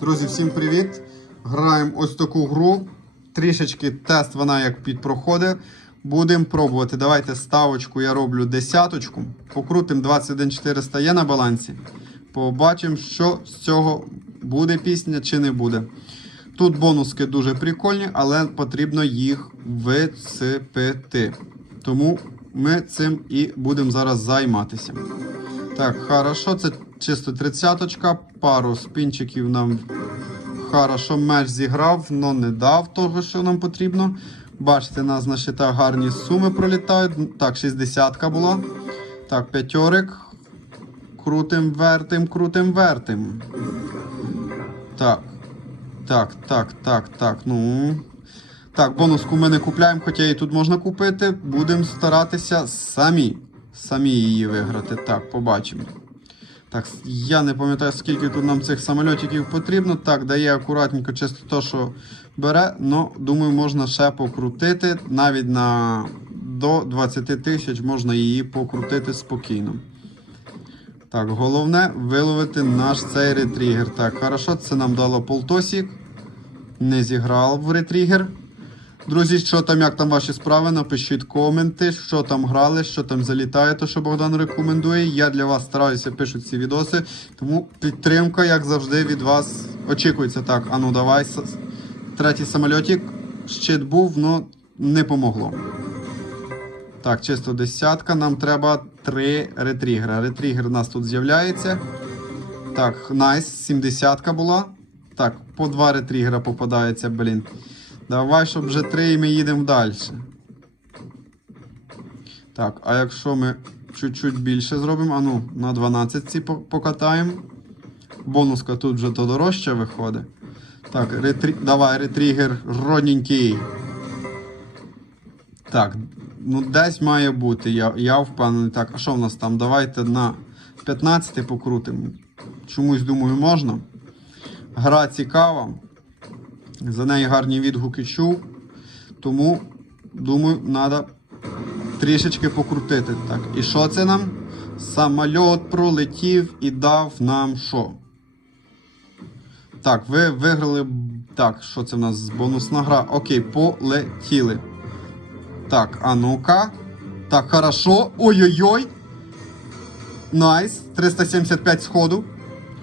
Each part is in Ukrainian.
Друзі, всім привіт! Граємо ось таку гру. Трішечки тест вона як підпроходить. Будемо пробувати. Давайте ставочку я роблю десяточку. Покрутимо 21400 є на балансі. Побачимо, що з цього буде пісня чи не буде. Тут бонуски дуже прикольні, але потрібно їх вицепити. Тому ми цим і будемо зараз займатися. Так, хорошо, це чисто тридцяточка. Пару спінчиків нам хорошо меч зіграв, але не дав того, що нам потрібно. Бачите, у нас на щитах гарні суми пролітають. Так, 60 була. Так, п'ятьорик. Крутим, вертим, крутим, вертим. Так. Так, так, так, так. Ну. Так, бонуску ми не купляємо, хоча її тут можна купити. Будемо старатися самі. Самі її виграти. Так, побачимо. Так, я не пам'ятаю, скільки тут нам цих самольотиків потрібно. Так, дає акуратненько чисто то, що бере. Ну, думаю, можна ще покрутити. Навіть на до 20 тисяч можна її покрутити спокійно. Так, головне виловити наш цей ретригер. Так, хорошо, це нам дало полтосік. Не зіграв в ретригер. Друзі, що там, як там ваші справи? Напишіть коменти, що там грали, що там залітає, то що Богдан рекомендує. Я для вас стараюся пишу ці відоси. Тому підтримка, як завжди, від вас очікується. Так, а ну давай. Третій самольотик. Щит був, але не помогло. Так, чисто десятка. Нам треба три ретригера. Ретригер у нас тут з'являється. Так, найс, 70 була. Так, по два ретригера попадається, блін. Давай, щоб вже три і ми їдемо далі. Так, а якщо ми чуть-чуть більше зробимо, а ну, на 12 ці покатаємо. Бонуска тут вже то дорожче виходить. Так, ретрі... давай, ретригер родненький. Так, ну десь має бути, я, я впевнений. Так, а що в нас там? Давайте на 15 покрутимо. Чомусь думаю, можна. Гра цікава. За неї гарні відгуки чув. Тому, думаю, треба трішечки покрутити. Так, і що це нам? Самольот пролетів і дав нам що? Так, ви виграли. Так, що це в нас? Бонусна гра. Окей, полетіли. Так, а ну-ка. Так, хорошо. Ой-ой-ой. Найс. 375 сходу.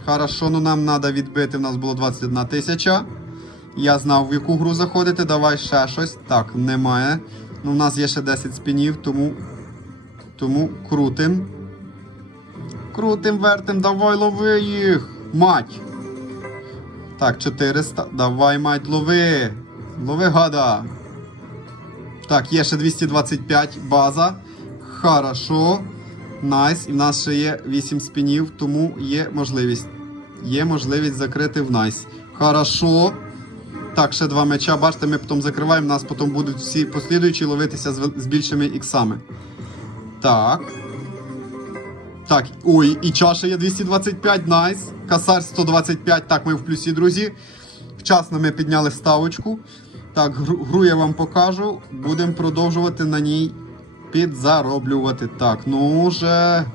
Хорошо, ну нам треба відбити. У нас було 21 тисяча. Я знав, в яку гру заходити. Давай ще щось. Так, немає. Ну, у нас є ще 10 спінів, тому. Тому крутим. Крутим, вертим, давай лови їх. Мать. Так, 400. Давай, мать, лови. Лови гада. Так, є ще 225 база. Хорошо. Найс. І в нас ще є 8 спінів, тому є можливість. Є можливість закрити в найс. Хорошо. Так, ще два меча. Бачите, ми потім закриваємо, нас потім будуть всі послідуючі ловитися з, більшими іксами. Так. Так, ой, і чаша є 225, найс. Касар 125, так, ми в плюсі, друзі. Вчасно ми підняли ставочку. Так, гру, гру я вам покажу. Будемо продовжувати на ній підзароблювати. Так, ну вже.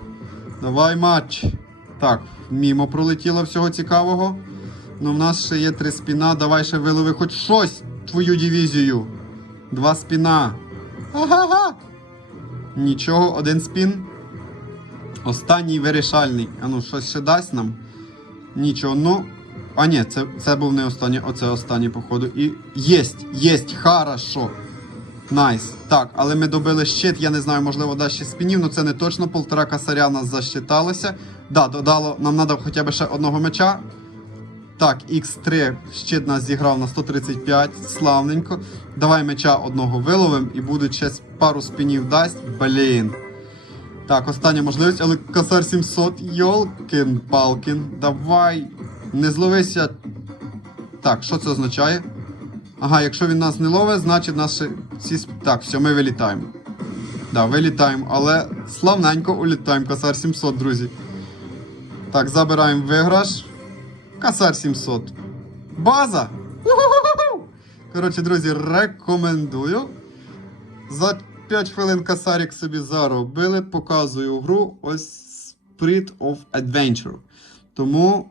Давай матч. Так, мімо пролетіло всього цікавого. Ну, в нас ще є три спіна. Давай ще вилови хоч щось твою дивізію. Два спіна. Ага-га. Нічого, один спін. Останній вирішальний. А ну, щось ще дасть нам. Нічого, ну. А ні, це, це був не останній, оце останній, походу. І єсть, єсть, хорошо. Найс. Так, але ми добили щит, я не знаю, можливо, дасть ще спінів, але це не точно. Полтора косаря нас защиталося. Да, додало, нам треба хоча б ще одного меча. Так, X3 щит нас зіграв на 135, славненько. Давай меча одного виловим і будуть ще пару спінів дасть. Блін. Так, остання можливість, але косар 700. Йолкін палкін. Давай. Не зловися. Так, що це означає? Ага, якщо він нас не ловить, значить нас ще Так, все, ми вилітаємо. Да, вилітаємо, але славненько улітаємо. Косар 700, друзі. Так, забираємо виграш. Косар 700. База! Коротше, друзі, рекомендую. За 5 хвилин косарик собі заробили. Показую гру ось Spirit of Adventure. Тому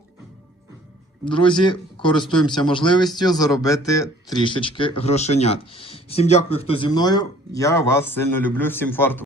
друзі, користуємося можливістю заробити трішечки грошенят. Всім дякую, хто зі мною. Я вас сильно люблю. Всім фарту.